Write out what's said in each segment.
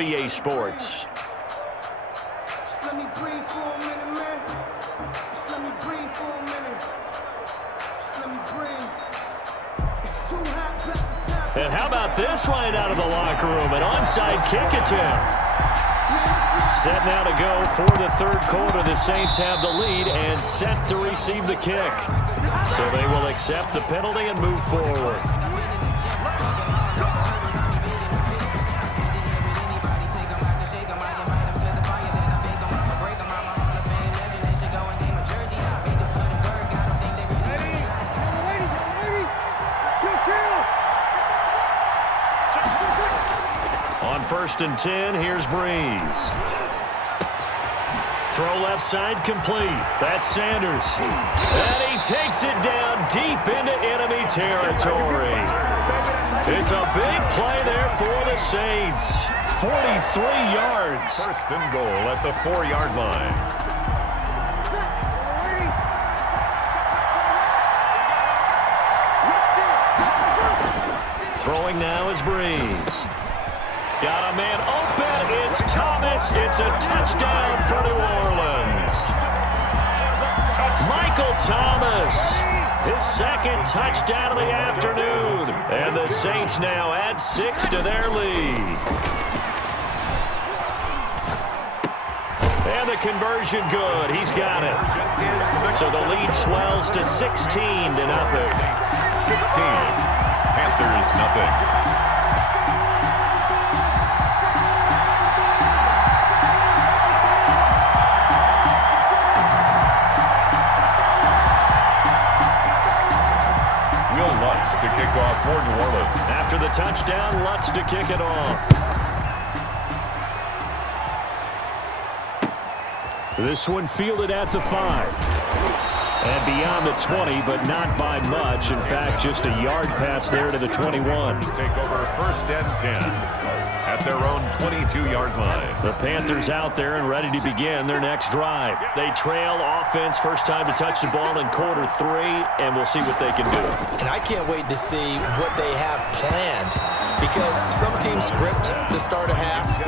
EA Sports. Just let me breathe for a minute, man. Just let me breathe for a minute. Just let me breathe. It's too hot, drop the top. And how about this right out of the locker room? An onside kick attempt. Set now to go for the third quarter. The Saints have the lead and set to receive the kick. So they will accept the penalty and move forward. On 1st and 10, here's Breeze. Throw left side complete. That's Sanders. And he takes it down deep into enemy territory. It's a big play there for the Saints. 43 yards. 1st and goal at the 4-yard line. Throwing now is Breeze. Got a man open. It's Thomas. It's a touchdown for New Orleans. Michael Thomas, his second touchdown of the afternoon. And the Saints now add 6 to their lead. And the conversion good. He's got it. So the lead swells to 16-0. 16. Panthers nothing. To kick off for New Orleans. After the touchdown, Lutz to kick it off. This one fielded at the 5. And beyond the 20, but not by much. In fact, just a yard pass there to the 21. Take over 1st and 10 at their own 22-yard line. The Panthers out there and ready to begin their next drive. They trail offense, first time to touch the ball in quarter 3, and we'll see what they can do. And I can't wait to see what they have planned, because some teams script to start a half.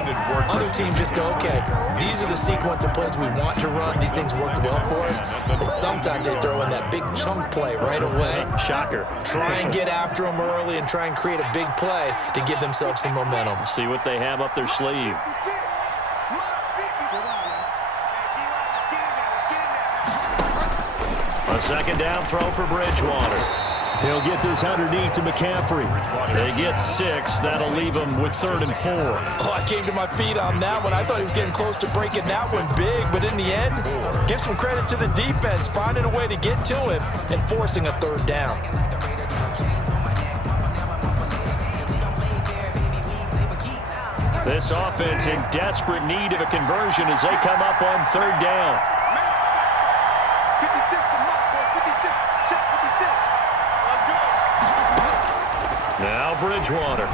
Other teams just go, okay, these are the sequence of plays we want to run. These things worked well for us. And sometimes they throw in that big chunk play right away. Shocker. Try and get after them early and try and create a big play to give themselves some momentum. See what they have up their sleeve. A second down throw for Bridgewater. He'll get this underneath to McCaffrey. They get 6. That'll leave him with 3rd and 4. Oh, I came to my feet on that one. I thought he was getting close to breaking that one big, but in the end, give some credit to the defense, finding a way to get to him and forcing a 3rd down. This offense in desperate need of a conversion as they come up on 3rd down. Now Bridgewater.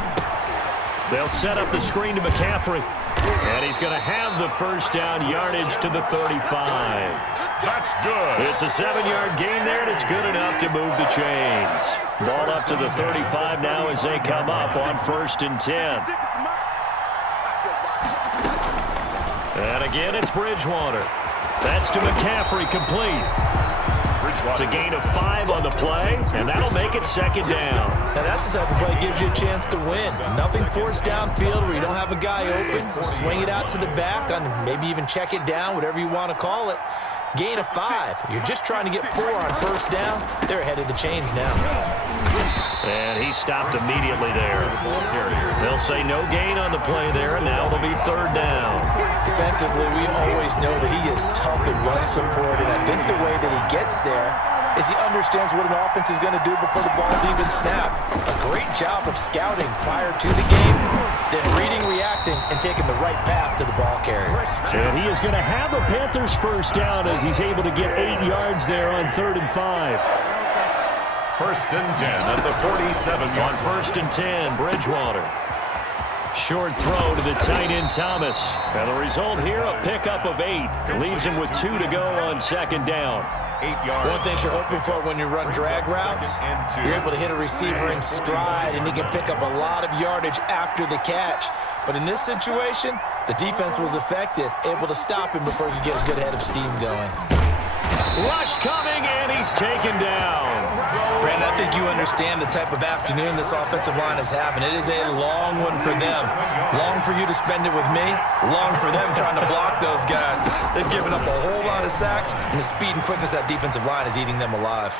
They'll set up the screen to McCaffrey. And he's going to have the 1st down yardage to the 35. That's good. It's a 7-yard gain there, and it's good enough to move the chains. Ball up to the 35 now as they come up on 1st and 10. And again, it's Bridgewater. That's to McCaffrey, complete. It's a gain of 5 on the play, and that'll make it 2nd down. Now that's the type of play that gives you a chance to win. Nothing forced downfield where you don't have a guy open. Swing it out to the back, and maybe even check it down, whatever you want to call it. Gain of 5. You're just trying to get 4 on 1st down. They're ahead of the chains now. And he stopped immediately there. They'll say no gain on the play there, and now it'll be 3rd down. Defensively, we always know that he is tough and run support, and I think the way that he gets there is he understands what an offense is going to do before the ball's even snapped. A great job of scouting prior to the game, then reading, reacting, and taking the right path to the ball carrier. And he is going to have a Panthers 1st down as he's able to get 8 yards there on 3rd and 5. 1st and 10 at the 47-yard. On 1st and 10, Bridgewater. Short throw to the tight end, Thomas. And the result here, a pickup of 8. Leaves him with 2 to go on 2nd down. 8 yards. One thing you're hoping for when you run drag routes, you're able to hit a receiver in stride, and he can pick up a lot of yardage after the catch. But in this situation, the defense was effective, able to stop him before he could get a good head of steam going. Rush coming, and he's taken down. Brandon, I think you understand the type of afternoon this offensive line is having. It is a long one for them. Long for you to spend it with me. Long for them trying to block those guys. They've given up a whole lot of sacks, and the speed and quickness of that defensive line is eating them alive.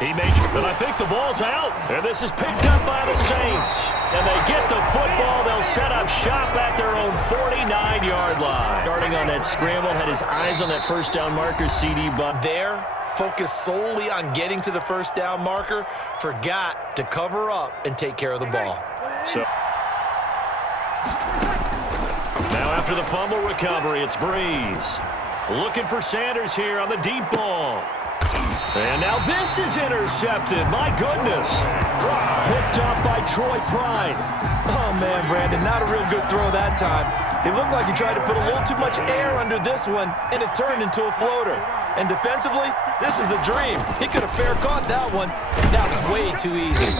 He made sure, but I think the ball's out. And this is picked up by the Saints. And they get the football. They'll set up shop at their own 49-yard line. Starting on that scramble, had his eyes on that first down marker, CD Buck. There, focused solely on getting to the first down marker, forgot to cover up and take care of the ball. So now after the fumble recovery, it's Breeze. Looking for Sanders here on the deep ball. And now this is intercepted. My goodness. Picked up by Troy Pride. Oh, man, Brandon, not a real good throw that time. It looked like he tried to put a little too much air under this one, and it turned into a floater. And defensively, this is a dream. He could have fair caught that one. That was way too easy.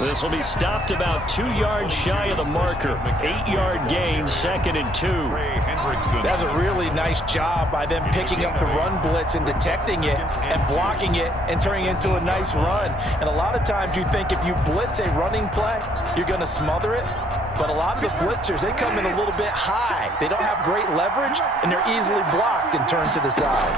This will be stopped about 2 yards shy of the marker. 8-yard gain, 2nd and 2. That's a really nice job by them picking up the run blitz and detecting it and blocking it and turning it into a nice run. And a lot of times you think if you blitz a running play, you're going to smother it. But a lot of the blitzers, they come in a little bit high. They don't have great leverage, and they're easily blocked and turned to the side.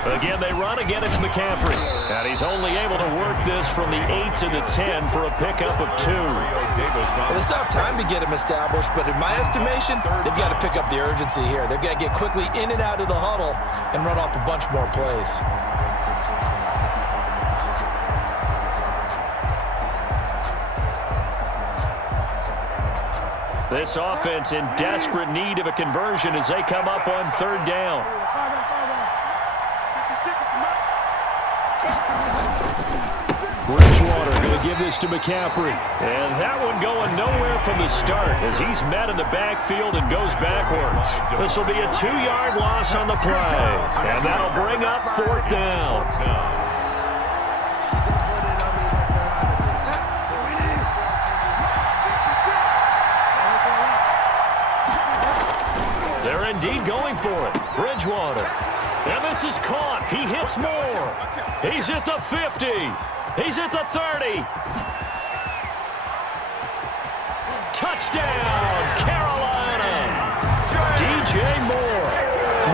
Again, they run. Again, it's McCaffrey. And he's only able to work this from the 8 to the 10 for a pickup of 2. Well, they still have time to get him established, but in my estimation, they've got to pick up the urgency here. They've got to get quickly in and out of the huddle and run off a bunch more plays. This offense in desperate need of a conversion as they come up on 3rd down. Bridgewater going to give this to McCaffrey. And that one going nowhere from the start as he's met in the backfield and goes backwards. This will be a 2-yard loss on the play. And that'll bring up 4th down. They're indeed going for it. Bridgewater. And this is caught. He hits more. He's at the 50. He's at the 30. Touchdown, Carolina. DJ Moore,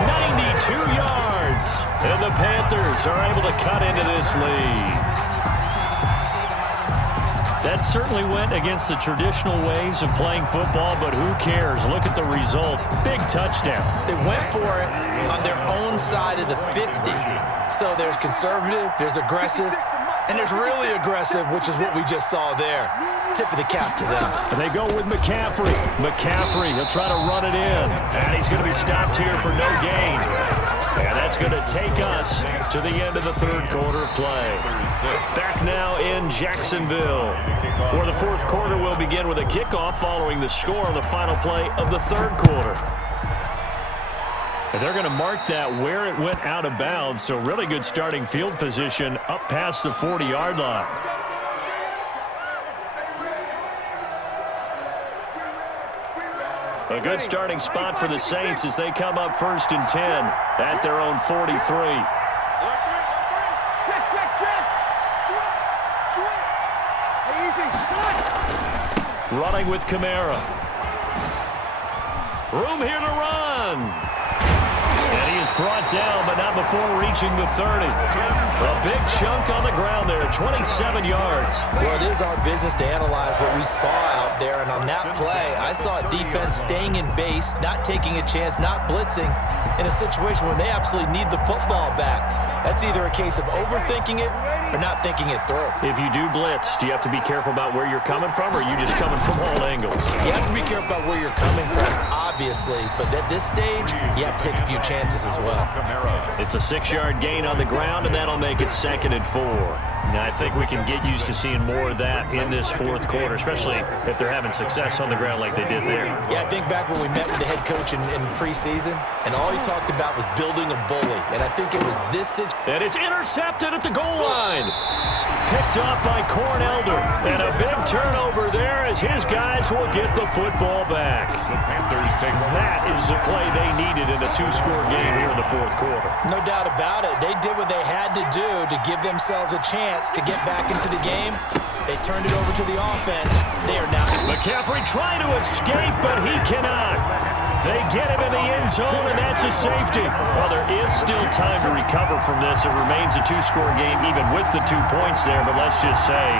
92 yards. And the Panthers are able to cut into this lead. That certainly went against the traditional ways of playing football, but who cares? Look at the result. Big touchdown. They went for it on their own side of the 50. So there's conservative, there's aggressive, and there's really aggressive, which is what we just saw there. Tip of the cap to them. And they go with McCaffrey. McCaffrey, he'll try to run it in. And he's going to be stopped here for no gain. And that's going to take us to the end of the 3rd quarter of play. Back now in Jacksonville, where the 4th quarter will begin with a kickoff following the score on the final play of the 3rd quarter. And they're going to mark that where it went out of bounds, so really good starting field position up past the 40-yard line. A good starting spot for the Saints as they come up 1st and 10 at their own 43. Running with Kamara. Room here to run. And he is brought down, but not before reaching the 30. A big chunk on the ground there, 27 yards. Well, it is our business to analyze what we saw out there, and on that play, I saw defense staying in base, not taking a chance, not blitzing, in a situation where they absolutely need the football back. That's either a case of overthinking it or not thinking it through. If you do blitz, do you have to be careful about where you're coming from, or are you just coming from all angles? You have to be careful about where you're coming from, obviously, but at this stage, you have to take a few chances as well. It's a 6-yard gain on the ground, and that'll make it 2nd and 4. I think we can get used to seeing more of that in this fourth quarter, especially if they're having success on the ground like they did there. Yeah, I think back when we met with the head coach in preseason, and all he talked about was building a bully. And I think it was this situation. And it's intercepted at the goal line. Picked up by Cornelder. And a big turnover there as his guys will get the football back. The Panthers take that is the play they needed in a two-score game here in the fourth quarter. No doubt about it. They did what they had to do to give themselves a chance to get back into the game. They turned it over to the offense. They are now. McCaffrey trying to escape, but he cannot. They get him in the end zone, and that's a safety. Well, there is still time to recover from this. It remains a two-score game, even with the 2 points there. But let's just say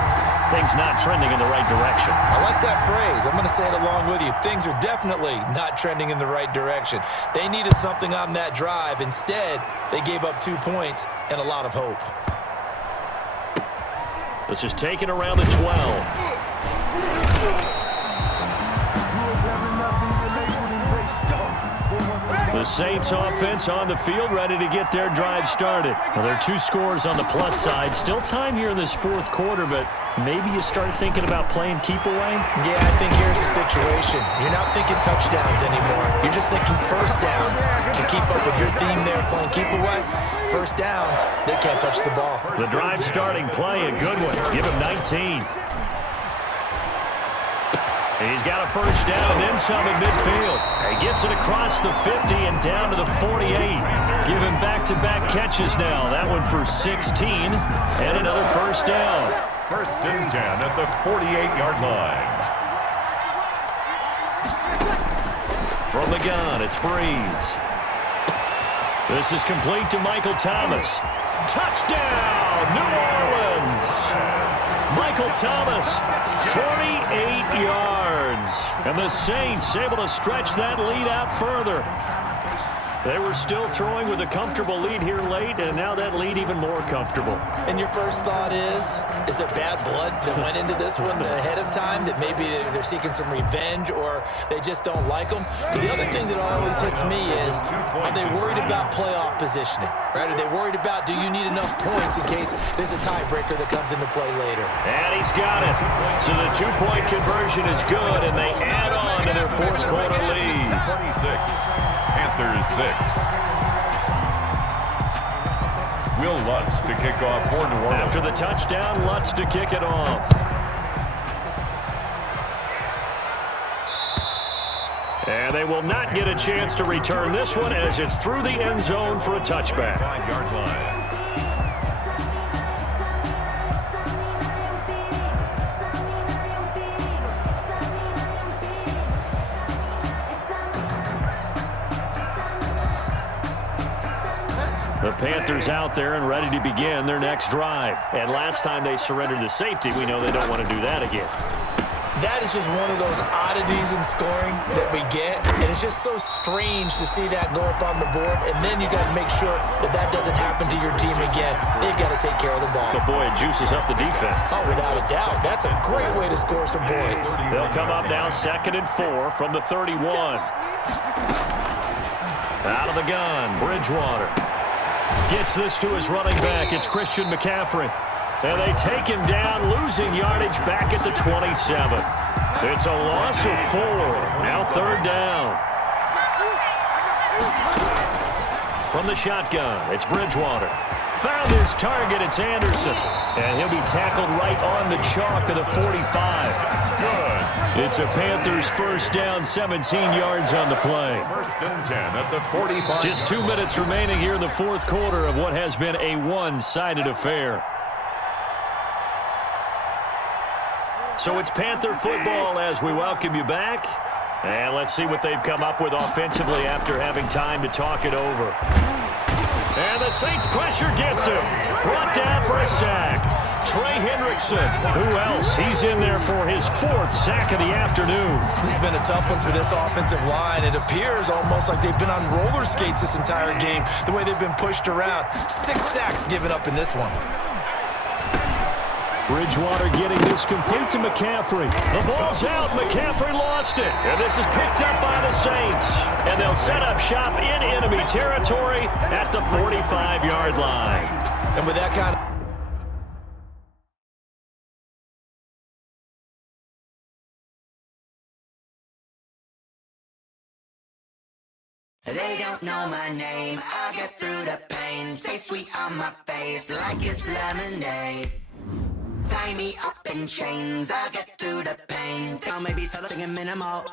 things not trending in the right direction. I like that phrase. I'm going to say it along with you. Things are definitely not trending in the right direction. They needed something on that drive. Instead, they gave up 2 points and a lot of hope. This is taken around the 12. The Saints offense on the field, ready to get their drive started. Well, there are 2 scores on the plus side. Still time here in this fourth quarter, but maybe you start thinking about playing keep away? Yeah, I think here's the situation. You're not thinking touchdowns anymore. You're just thinking first downs to keep up with your theme there, playing keep away. First downs, they can't touch the ball. The drive starting play, a good one. Give him 19. He's got a first down and then some at midfield. He gets it across the 50 and down to the 48. Give him back-to-back catches now. That one for 16 and another first down. First and 10 at the 48-yard line. From the gun, it's Breeze. This is complete to Michael Thomas. Touchdown, New Orleans! Michael Thomas, 48 yards. And the Saints able to stretch that lead out further. They were still throwing with a comfortable lead here late, and now that lead even more comfortable. And your first thought is there bad blood that went into this one ahead of time, that maybe they're seeking some revenge or they just don't like them? But the other thing that always hits me is, are they worried about playoff positioning? Right? Are they worried about, do you need enough points in case there's a tiebreaker that comes into play later? And he's got it. So the two-point conversion is good, and they add on to their fourth quarter lead. 26. Panthers 6. Will Lutz to kick off for New Orleans. After the touchdown, Lutz to kick it off. And they will not get a chance to return this one as it's through the end zone for a touchback. 5-yard line. The Panthers out there and ready to begin their next drive. And last time they surrendered the safety, we know they don't want to do that again. That is just one of those oddities in scoring that we get, and it's just so strange to see that go up on the board, and then you got to make sure that that doesn't happen to your team again. They've got to take care of the ball. But boy, it juices up the defense. Oh, without a doubt. That's a great way to score some points. They'll come up now 2nd and 4 from the 31. Out of the gun, Bridgewater. Gets this to his running back. It's Christian McCaffrey. And they take him down, losing yardage back at the 27. It's a loss of 4. Now 3rd down. From the shotgun, it's Bridgewater. Found his target, it's Anderson. And he'll be tackled right on the chalk of the 45. Good. It's a Panthers first down, 17 yards on the play. First and 10 at the 45. Just 2 minutes remaining here in the fourth quarter of what has been a one-sided affair. So it's Panther football as we welcome you back. And let's see what they've come up with offensively after having time to talk it over. And the Saints pressure gets him. Brought down for a sack. Trey Hendrickson. Who else? He's in there for his 4th sack of the afternoon. This has been a tough one for this offensive line. It appears almost like they've been on roller skates this entire game, the way they've been pushed around. 6 sacks given up in this one. Bridgewater getting this complete to McCaffrey. The ball's out. McCaffrey lost it. And this is picked up by the Saints. And they'll set up shop in enemy territory at the 45-yard line. And with that kind of They don't know my name, I'll get through the pain. Taste sweet on my face like it's lemonade. Tie me up in chains, I'll get through the pain. Tell me be something minimal.